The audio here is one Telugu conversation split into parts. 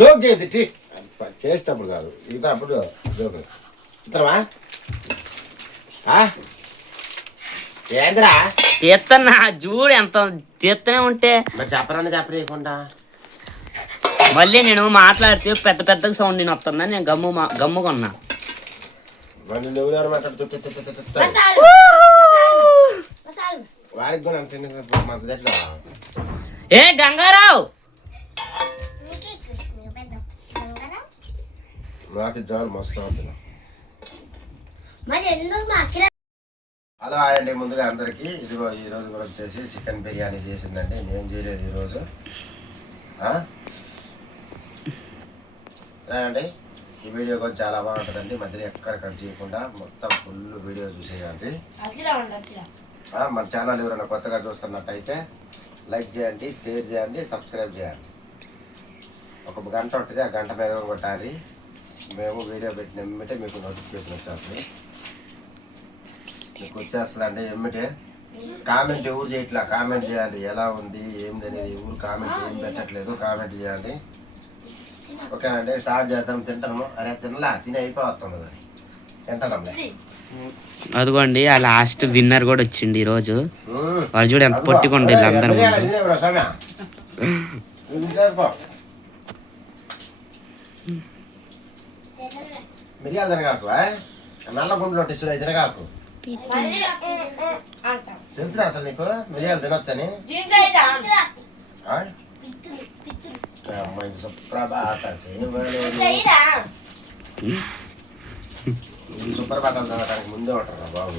జోక్ చేయదు చేసేటప్పుడు కాదు ఇది అప్పుడు జోక్ చిత్రమా ఏంద్రా చేస్తున్నా చూడు ఎంత చేస్తూనే ఉంటే మరి చెప్పలేకుండా మళ్ళీ నేను మాట్లాడితే పెద్ద పెద్దగా సౌండ్ నేను వస్తుందని నేను గమ్ముకున్నా. వాడికి కూడా అంత ఏ గంగారావు నాకు జాలు మస్తు అవుతున్నా. హలో అండి, ముందుగా అందరికీ ఇదిగో ఈరోజు కూడా వచ్చేసి చికెన్ బిర్యానీ చేసిందండి. నేను చేయలేదు ఈరోజు. అండి ఈ వీడియో కొంచెం చాలా బాగుంటుందండి. మధ్యలో ఎక్కడ కట్ చేయకుండా మొత్తం ఫుల్ వీడియో చూసేయండి. మన ఛానల్ ఎవరైనా కొత్తగా చూస్తున్నట్టయితే లైక్ చేయండి, షేర్ చేయండి, సబ్స్క్రైబ్ చేయండి. ఒక గంట ఉంటుంది, ఆ గంట మీద కొట్టాలి. మేము వీడియో పెట్టిన ఎమ్మిటే మీకు నోటిఫికేషన్ వచ్చేస్తుంది, మీకు వచ్చేస్తుందండి ఎమ్మిటే. కామెంట్ ఎవరు చేయట్లా, కామెంట్ చేయండి. ఎలా ఉంది ఏంది అనేది ఎవరు కామెంట్ ఏం పెట్టట్లేదు, కామెంట్ చేయండి. ఓకేనండి, స్టార్ట్ చేద్దాం. తింటాము. అరే తినలా, తిని అయిపోతుంది కానీ తింటాంలే. అదిగోండి ఆ లాస్ట్ విన్నర్ కూడా వచ్చిండి ఈరోజు. వాళ్ళు చూడు ఎంత పొట్టికొండి వీళ్ళందరూ. మిరియాలు తినగాకు, నల్ల గుండెలో టిష్యూలు అయితే తినగాకు. తెలుసురా అసలు నీకు మిరియాలు తినొచ్చని? అమ్మాయి సుప్రభాత సుప్రభాతాలు తినడానికి ముందే ఉంటారు బాబు.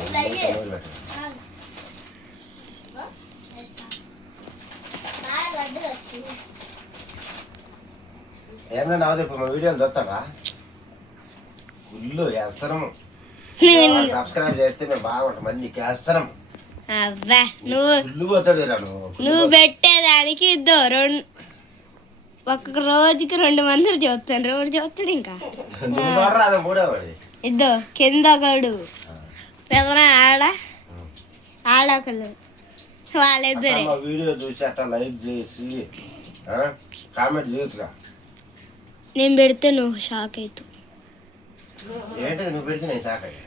ఏమైనా నవదీప్ మా వీడియోలు చూస్తారా? ఫుల్ వేస్తరము. సబ్స్క్రైబ్ చేస్తే మేము బాగుంటాం. మరి నీకు వేస్తరం. నువ్వు పెట్టేదానికి ఒక్క రోజుకి 2 మంది చూస్తాను. రోజు చూస్తాడు. ఇంకా ఇద్దో కింద ఒకడు పెదన ఆడొకళ్ళు వాళ్ళిద్దరే. వీడియో చూసి అట్లా లైక్ చేసి కామెంట్ చేయొచ్చుగా. నేను పెడితే నువ్వు షాక్ అవుతావు. ఏంటి నువ్వు పెడితే నేను షాక్ అయ్యా.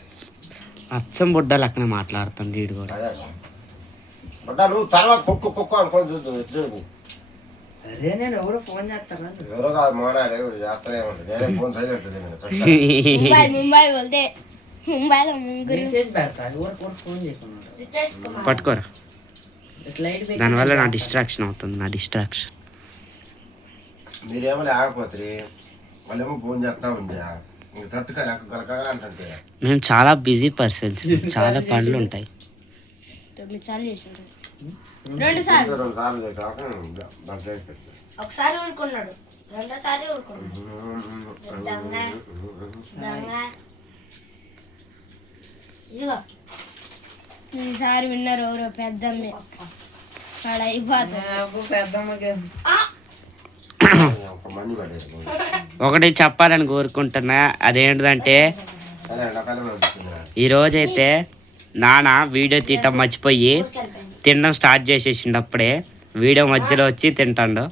అచ్చం బుడ్డ లెక్కన మాట్లాడుతుంది వీడు కూడా. బుడ్డ నువ్వు తర్వాత కుక్క అనుకోని చూద్దు. అరే నేను ఎవరో ఫోన్ చేస్తాను. ఎవరో కాదు మోనాలు ఎవరు చేస్తానే ఉంటుంది. నేనే ఫోన్ సైలెంట్ ముంబై వెళ్తే ముంబైలో పట్టుకోరా. దానివల్ల నా డిస్ట్రాక్షన్ అవుతుంది. నా డిస్ట్రాక్షన్ మీరేమో లేకపోతే వాళ్ళేమో ఫోన్ చేస్తా ఉందా తట్టుగా అంటే. మేము చాలా బిజీ పర్సన్స్, చాలా పనులు ఉంటాయి. 9 సార్లు చేసాడు. 2 సార్లు ఒకసారి ఊరుకున్నాడు, రెండోసారి ఊరుకున్నాడు. ఇదిగో ఈసారి విన్నారు ఎవరో పెద్దమ్మే. అక్కడ అయిపోతుంది. ఒకటి చెప్పాలని కోరుకుంటున్నా. అదేంటిదంటే ఈరోజైతే నాన్న వీడియో తీయటం మర్చిపోయి తినడం స్టార్ట్ చేసేసిండు. అప్పుడే వీడియో మధ్యలో వచ్చి తింటాడు.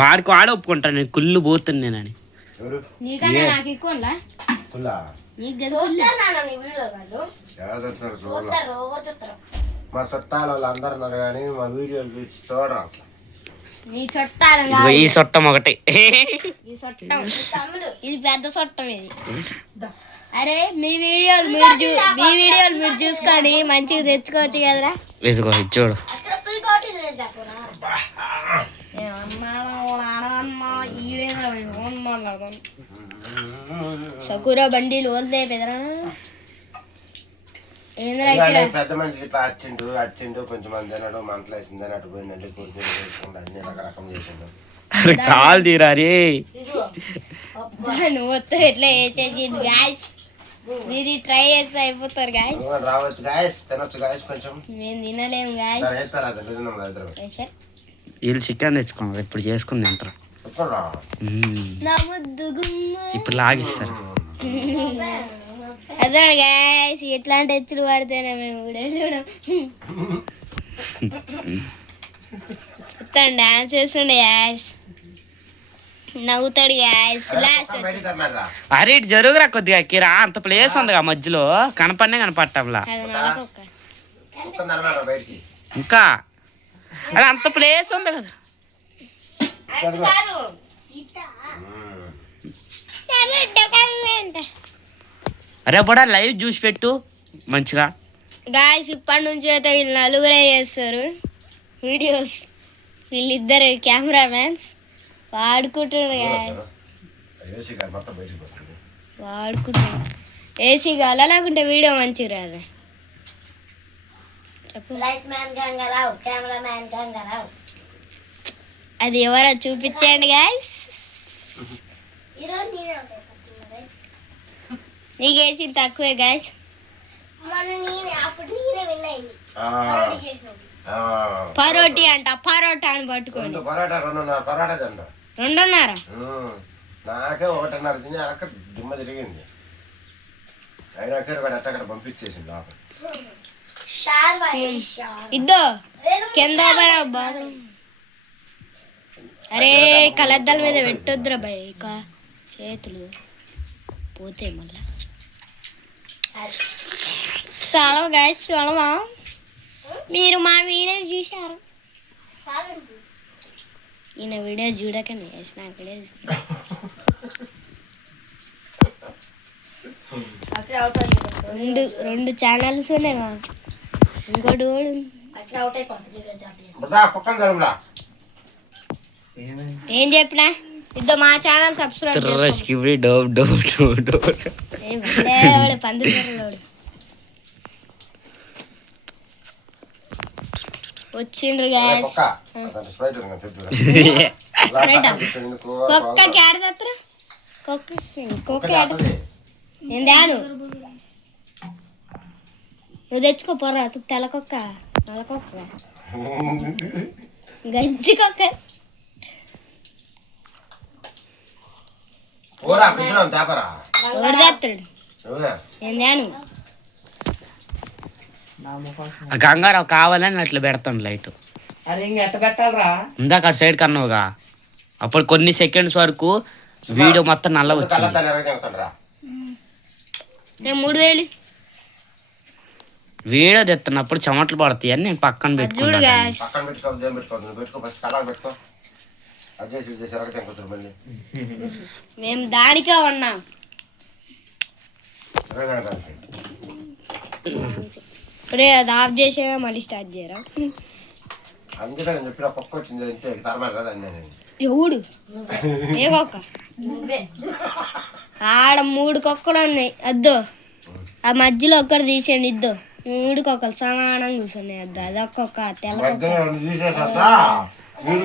వాడికి వాడు ఒప్పుకుంటాను నేను కుళ్ళు పోతుంది నేనని. మా చుట్టాలు వాళ్ళు అందరు ఉన్నారు కానీ మా వీడియోలు చూసి చూడరు అసలు. ఈ సొట్టం ఒకటి, ఇది పెద్ద సొట్టం. ఇది అరే మీ వీడియోలు మీరు చూసుకొని మంచిగా తెచ్చుకోవచ్చు కదరా. వేసుకో చూడు. సకూర బండిలు వదిలే పెదరా. పెద్ద మనిషికి ఇట్లా వచ్చిండు కొంచెం మంది తినడు, మంటలు వేసింది అని అటు పోయిందండి. కూర్చొని అన్ని రకరకం చేసిండు. కాలు తీరారి నువ్వు ఎట్లా వేసేసింది గాయస్. మీరు ట్రై చేస్తే అయిపోతారు గాయస్. రావచ్చు గాయస్, తినొచ్చు గాయస్. కొంచెం మేము తినలేము గాయస్. వీళ్ళు చికెన్ తెచ్చుకున్నారు. ఇప్పుడు చేసుకుని తింటారు. ఇప్పుడు లాగిస్తారు. అదే గాయస్ ఎట్లాంటి హెచ్చులు పడితేనే మేము కూడా చూడం మొత్తం డాన్స్ చేస్తుండే గాయస్ నవ్వుతాడు గాయస్ లాస్ట్ అరే ఇటు జరుగురా కొద్దిగా కిరా అంత ప్లేస్ ఉందిగా మధ్యలో కనపడనే కనపడటంలా అది నడకొక్క ఇంకా అది అంత ప్లేస్ ఉంది కదా అరే బడా లైవ్ చూసి పెట్టు మంచిగా గాయస్ ఇప్పటి నుంచి అయితే వీళ్ళు నలుగురే చేస్తారు వీడియోస్ వీళ్ళిద్దరు కెమెరామెన్స్ వాడుకుంటున్నారు వాడుకుంటున్నారు ఏసీ కావాలా లేకుంటే వీడియో మంచిగా రాదు అది ఎవరో చూపించండి గాయస్ నీకు ఏసీ తక్కువే గాయస్ పరోటీ అంట పరోటా అని పట్టుకోండి రెండున్నర నాకే 1:30 తిని అక్కడ దిమ్మ తిరిగింది అయినా అక్కడ పంపించేసింది లోపల ఇద్దో కింద బాత్రూమ్ అరే కలద్దాల మీద పెట్టొద్దురా భయ్ చేతులు పోతే మళ్ళా చాలా గాయస్ చాలా మీరు మా వీడియో చూశారు ఈయన వీడియో చూడకండి నా వీడియో రెండు ఛానల్స్ ఉన్నాయి మా ఇంకోటి కూడా ఏం చెప్పినా ఇద్దో మా ఛానల్ సబ్స్క్రైబ్ పందులోడు వచ్చిండ్రు కుక్క క్యాడదత్ర కుక్క ఏందాను నువ్వు తెచ్చుకో పొరా తెల్లకొక్క నల్లకొక్క గజ్జి కుక్క ఓడిదేస్తాడు ఏందాను గంగారావు కావాలని అట్లా పెడతాను లైట్ ఇందాక అటు సైడ్ కన్నావుగా అప్పుడు కొన్ని సెకండ్స్ వరకు వీడియో మొత్తం నల్ల వచ్చింది 3000 వీడియో తెస్తున్నప్పుడు చెమటలు పడతాయి అని నేను పక్కన పెట్టుకున్నాను మేము దానికే ఉన్నాం రే అది ఆఫ్ చేసేవా మళ్ళీ స్టార్ట్ చేయరా ఎవడు ఏ కుక్క ఆడ 3 కుక్కలు ఉన్నాయి అద్దో ఆ మధ్యలో ఒక్కరు తీసేయండి ఇద్దో 3 కుక్కలు సమానంగా కూర్చున్నాయి అద్దు అదొక్కొక్క తెల్ల మేము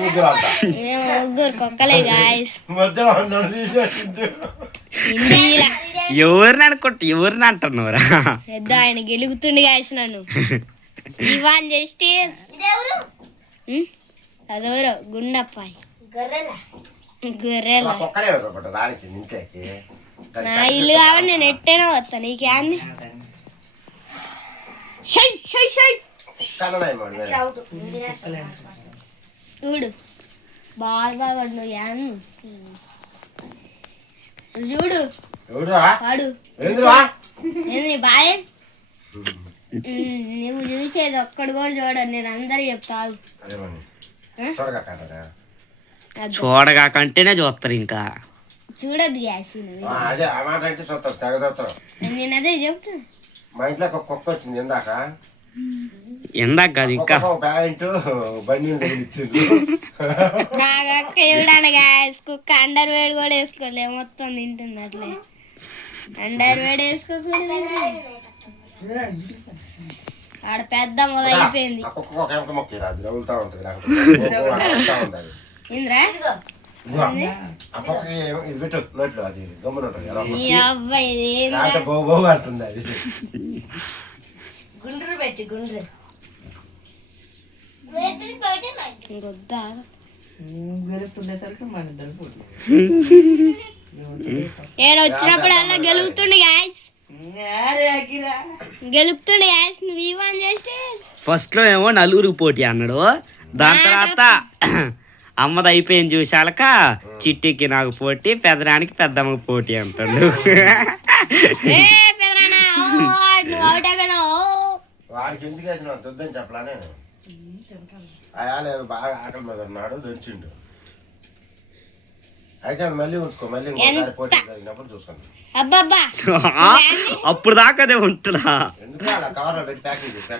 3 కుక్కలే గాయస్ ఎవరిని అనుకుంటా ఎవరిని అంటున్నావురా పెద్ద ఆయన గెలుగుతుండి గాయస్ నన్ను ఇవాన్ జస్ట్ అదెవరో గుండప్పాయి గొర్రెల నా ఇల్లు కాబట్టి నేను ఎట్టేనో వస్తా నీకేంది చూడు బాగా పడు యాను చూడు వాడు ఏంది బాయ్ నువ్వు చూసేది ఒక్కడు కూడా చూడదు నేను అందరు చెప్తాను చూడగా కంటేనే చూస్తారు ఇంకా చూడద్దు గ్యాస్ నేను అదే చెప్తా మా ఇంట్లో ఒక కుక్క వచ్చింది ఇందాక కాదు ఇంకా ప్యాంటు బండి నాగక్క ఎవడాను గ్యాస్ కుక్క అండర్ వేడ్ కూడా వేసుకోలే మొత్తం తింటుంది అట్లే అండర్ వేడ్ వేసుకోకూడదు ఆడ పెద్ద మొదలైపోయింది ఇంద్రా ఈ అబ్బాయి గుండ్రు పెట్టి గుండ్రు ఇంకొద్దా నేను వచ్చినప్పుడు అలా గెలుగుతుండే గాయస్ గెలుపుతుండే యాస్ నువ్వు ఇవన్ చేస్తే ఫస్ట్ లో ఏమో నలుగురికి పోటీ అన్నాడు, దాని తర్వాత అమ్మది అయిపోయింది చూసాక చిట్టికి నాకు పోటీ, పెద్దరానికి పెద్దమ్మకి పోటీ అంటాడు. వాడికి ఎందుకు వేసిన వద్దని చెప్పలానే బాగా ఆకలి మీద ఉన్నాడు దంచిండు. అయితే మళ్ళీ ఉంచుకో, మళ్ళీ ఇంకోసారి పోటీ జరిగినప్పుడు చూసుకోండి. అబ్బబ్బా అప్పుడు దాకా అదే ఉంటున్నా. ఎందుకు అలా కవర్లో పెట్టి ప్యాకింగ్ చేసి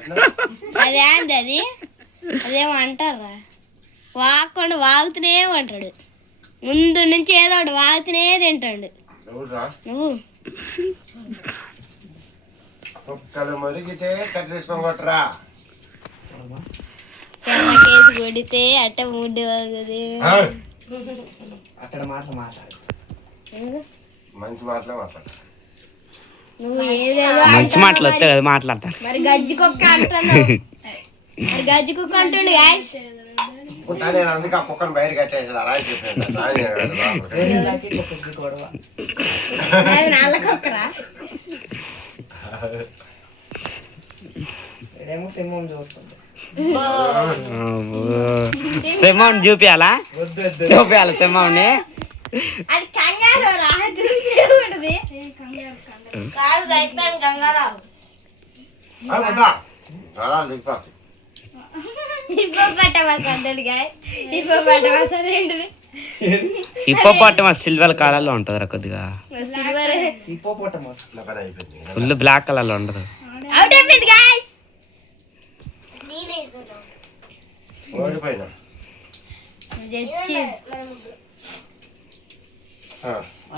అదేంది అది, అదేమో అంటారా, వాక్కుండా వాగుతూనే ఉంటాడు, ముందు నుంచి ఏదో ఒకటి వాగుతూనే తింటాడు. నువ్వు కుక్కలు మురిగితే కట్టి తీసుకొని కొట్టరా, కేసు కొడితే అట్ట ముడ్డు వాగుతుంది. అక్కడ మాటలు మాట్లాడు, మంచి మాటలే మాట్లాడు. నువ్వు ఏదేదో మంచి మాటలు వస్తే కదా మాట్లాడతా. మరి గజ్జి కుక్క అంటున్నావు, మరి గజ్జి కుక్క అంటుండు గాయస్. నేను అందుకే ఆ కుక్కను బయట కట్టేసి అలా చెప్పాను. గొడవ అది నల్ల కుక్కరా, ఏమో సింహం చూస్తుంది. సింహం చూపియాలా, చూపియాలా సింహంని. అది కంగారు రాదు కాదు రైతాను కంగారు ఇప్పో పట్టవసండి గాయ, ఇప్పో పట్టవసండి హిప్పోపాటమస్ సిల్వర్ కలర్ లో ఉంటది కొద్దిగా, silver hippopotamus full black colour లో ఉండదు. అవుట్ ఆఫ్ ఇట్ గైస్, ఓడిపోయినా జెచ్చి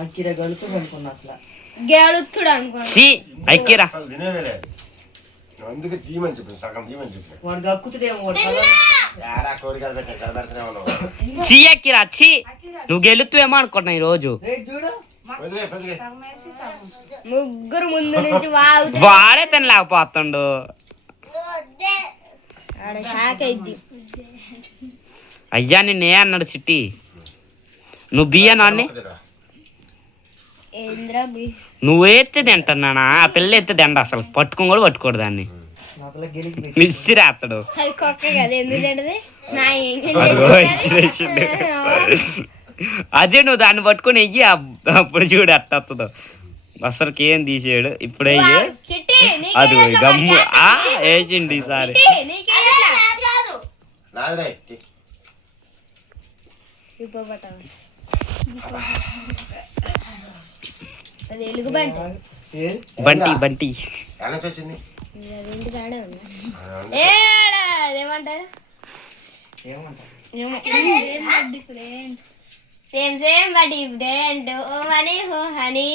అక్కిర గలుతూ అనుకున్నా అసలు గెలుతుడు అనుకోండి. చి ఐక్యరా అసలు తినేదే లేదు, అందుకే తీయమని చెప్పాను, సగం తీయమని చెప్పాను. వాడు గక్కుతుడేమో ఏడా కోడికాయలు పెట్టాను కలబెడుతూనే ఉన్నావు. చీ ఎక్కిరా చి, నువ్వు గెలుతువేమో అనుకున్నా ఈ రోజు. చూడు వదిలే వదిలే. ముగ్గురు ముందు నుంచి వాగుతారు, వాడే తినలేకపోతుండు. ఆడ షాక్ అయింది. అయ్యా నిన్నే అన్నాడు చిట్టి, నువ్వు బియ్యను అన్ని ఏంద్రా నువ్వు ఎత్తే తింటున్నానా, ఆ పిల్ల ఎత్తే తిండ అసలు పట్టుకొని కూడా పట్టుకోడు దాన్ని, నా పిల్ల గెలిపి మిస్సిరేస్తాడు. అది కుక్క కదా ఎందుకు తింటది నా అదే నువ్వు దాన్ని పట్టుకొని వెయ్యి, అప్పుడు చూడు అట్టొస్తుందో, అసలుకి ఏం తీసాడు ఇప్పుడు వెయ్యి. చిట్టి అది గమ్ము వేసిండి ఈసారి. నాదే అది ఎలుగుబంటి, బంటి బంటి ఎలా నుంచి వచ్చింది? అదేంటి కాడే ఉంది అదేమంటారు same same but different money honey.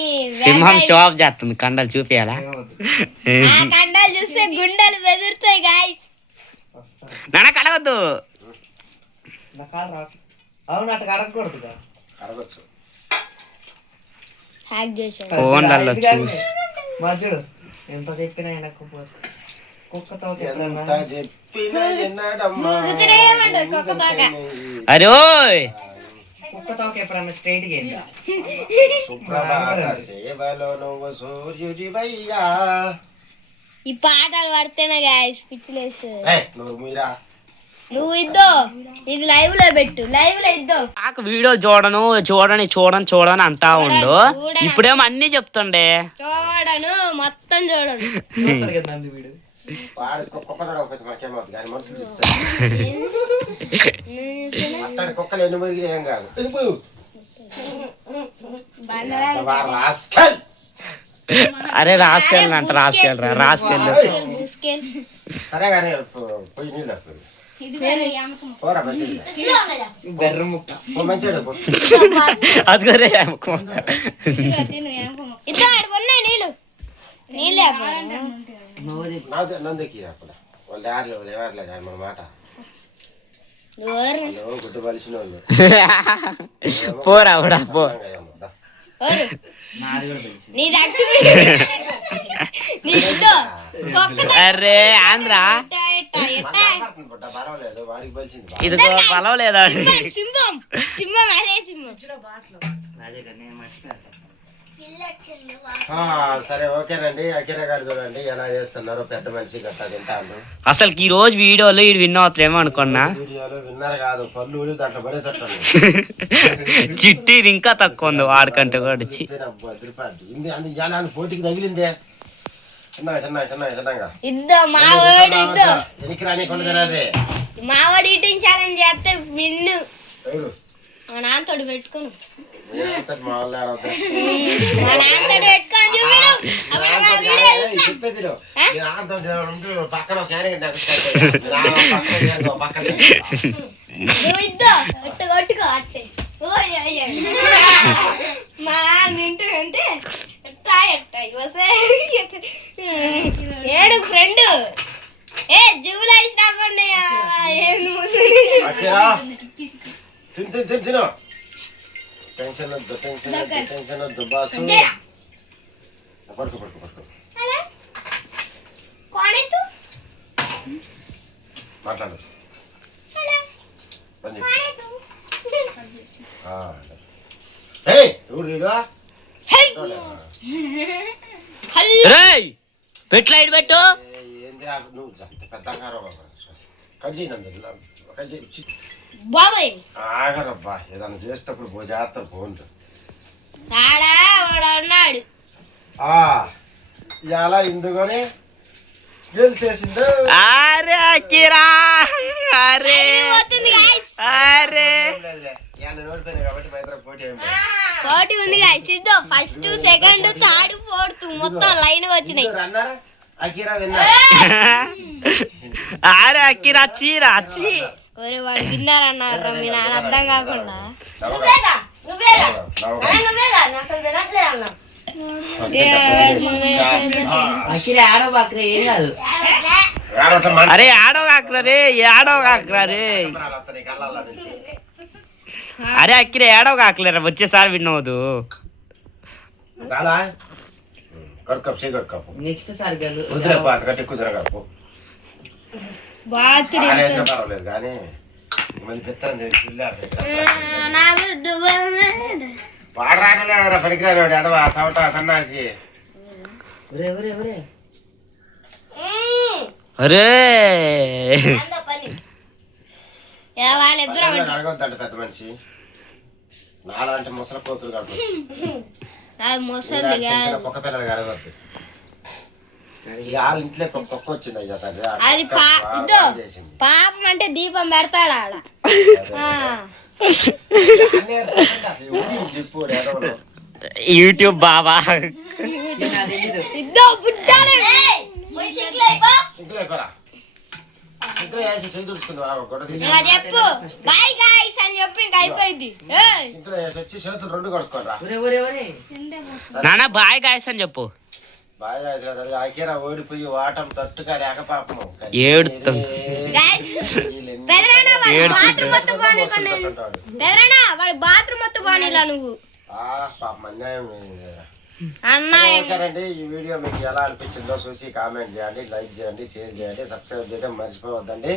సింహం షో ఆఫ్ చేస్తుంది, కండలు చూపియాలా? ఆ కండాలు చూస్తే గుండెలు బెదురుతాయి గాయస్. నాన్న కడగద్దు, నా కాలు రాదు. అవును అట్లా అడగకూడదుగా, అడగచ్చు. హ్యాక్ చేశాడు ఫోన్లలో చూసి మా చూడు ఎంత చెప్పినా వెనక్కపోతే కుక్కతో ఎంత చెప్పినా ఎన్నడమ్మా. ఊగుతూనే ఉంటుంది కుక్క తోక. అరే ఓయ్ కుక్కతో ఎప్పుడన్నా స్ట్రైట్ గా అయిందా? సుప్రభాత సేవలో నువ్వు సూర్యుడివయ్యా. ఈ పాటలు పడితేనే గాయస్ పిచ్చిలేస్తుంది. నువ్వు మీరా నువ్వు ఇద్దో ఇది లైవ్ లో పెట్టు, లైవ్ లో ఇద్దో. నాకు వీడియో చూడను చూడని చూడని చూడని అంటా ఉండు, ఇప్పుడేమో అన్ని చెప్తుండే. చూడను మొత్తం చూడను. చూస్తారు కదా నంది వీడు. వాడి కుక్క చూడకపోతే మనకేమవుతుంది కానీ మనుషులు అట్లాంటి కుక్కలు ఎన్ని మురిగి ఏం కాదు. అరే రాసుకెళ్ళి అంట, రాసుకెళ్ళరా రాసుకెళ్ళు. సరే కానీ పోయి నీళ్ళు వస్తుంది. పోరా బెర్ర ముక్క మంచిగా అది కూడా ఇద్దో ఆడు ఉన్నాయి నీళ్ళు నీళ్ళే నందుకి అప్పుడు వాళ్ళ దారిలో ఎవరిలే కానీ మన మాట గుడ్డు పలిసిన వాళ్ళు పోరా కూడా పో. నీ దగ్గర అరే ఆంధ్ర పర్వాలేదు వాడికి పలిసింది. ఇదిగో పలవలేదా? సింహం సింహం అదే సింహం సరే ఓకేనండి. అఖిల గారు చూడండి ఎలా చేస్తున్నారు, పెద్ద మనిషి గట్టా తింటాను. అసలు ఈ రోజు వీడియోలో ఇది విన్ అవుతారేమో అనుకున్నా. వీడియోలో విన్నర్ కాదు, పళ్ళు ఊడి దాంట్లో పడే తట్టాను. చిట్టి ఇంకా తక్కువ ఉంది వాడికంటే కూడా వచ్చి. పోటీకి తగిలిందే చిన్నగా చిన్నగా చిన్నగా చిన్నగా ఎనికి రానికుండా తినాలి. మావాడు ఈటింగ్ ఛాలెంజ్ చేస్తే విన్ను. మా నాన్నతోడు పెట్టుకోను. మా నాన్నతోడు పెట్టుకొని చూపిడు. చెప్పేది పక్కన నువ్వు ఇద్దో అట్ట కొట్టుకో అట్టే. మా నాన్న తింటాడంటే ఎట్టా ఎట్టాయి వసే ఏడు ఫ్రెండ్ ఏ జూలో ఇష్టపడి తిను టెన్షన్ వద్దు, టెన్షన్ వద్దు, టెన్షన్ వద్దు బాసు. పడుకో పడుకో పడుకో మాట్లాడు పెట్లైట్ పెట్టు. ఏందిరా నువ్వు పెద్ద కట్ చేయనండి కట్ చేయి బాబాయ్ ఆగరబ్బా. ఏదన్నా చేసేటప్పుడు చేస్తారు ఫోన్ అన్నాడు ఇలా ఇందుకొని గెలిచేసింది. అరే అకిరా అరే అరే ఓడిపోయినా కాబట్టి మైత్ర పోటీ పోటీ ఉంది Siddhu. First second third fourth మొత్తం లైన్ వచ్చినాయి. Runner Akira winner. అరే అకిరా చీరా చీ వాడు విన్నర్ అన్నారు మీ నాన్న అర్థం కాకుండా. అరే ఆడో కాకరా రే ఆడో కాకరా రే. అరే అక్కిరే ఏడవ కాకలేరా వచ్చేసారి విన్నవద్దు. చాలా కడుకప్పు చేయి కడుకప్పు నెక్స్ట్ సారి కుదిరప్ప అంతకంటే కుదరగప్పు పర్వాలేదు కానీ మళ్ళీ పెత్తనం పాడరాడలేరా పనికిరాడు అదవా సవట సన్నాసి. అరే అడగొద్దంట పెద్ద మనిషి నాలాంటి ముసలి కోతులు కాదు కుక్క పిల్లలు అడగొద్దు. వాళ్ళ ఇంట్లో కుక్క వచ్చింది అయ్యా తండ్రి అది పాపం అంటే దీపం పెడతాడు ఆడ. చెప్పు యూట్యూబ్ బాబా చెప్పు బాయ్ గాయ్స్ అని చెప్పి ఇంకా అయిపోయింది. వచ్చి చేతులు రెండు కడుక్కోరా నాన్న బాయ్ గాయస్ అని చెప్పు. బాగా ఆకేరా ఓడిపోయి వాటం తట్టుగా లేక పాపము ఏడుతాం వాడి బాత్రూమ్ మొత్తం బానిలా నువ్వు పాపం అన్యాయం అన్యాయం. ఓకేనండి, ఈ వీడియో మీకు ఎలా అనిపించిందో చూసి కామెంట్ చేయండి, లైక్ చేయండి, షేర్ చేయండి, సబ్స్క్రైబ్ చేయడం మర్చిపోవద్దండి.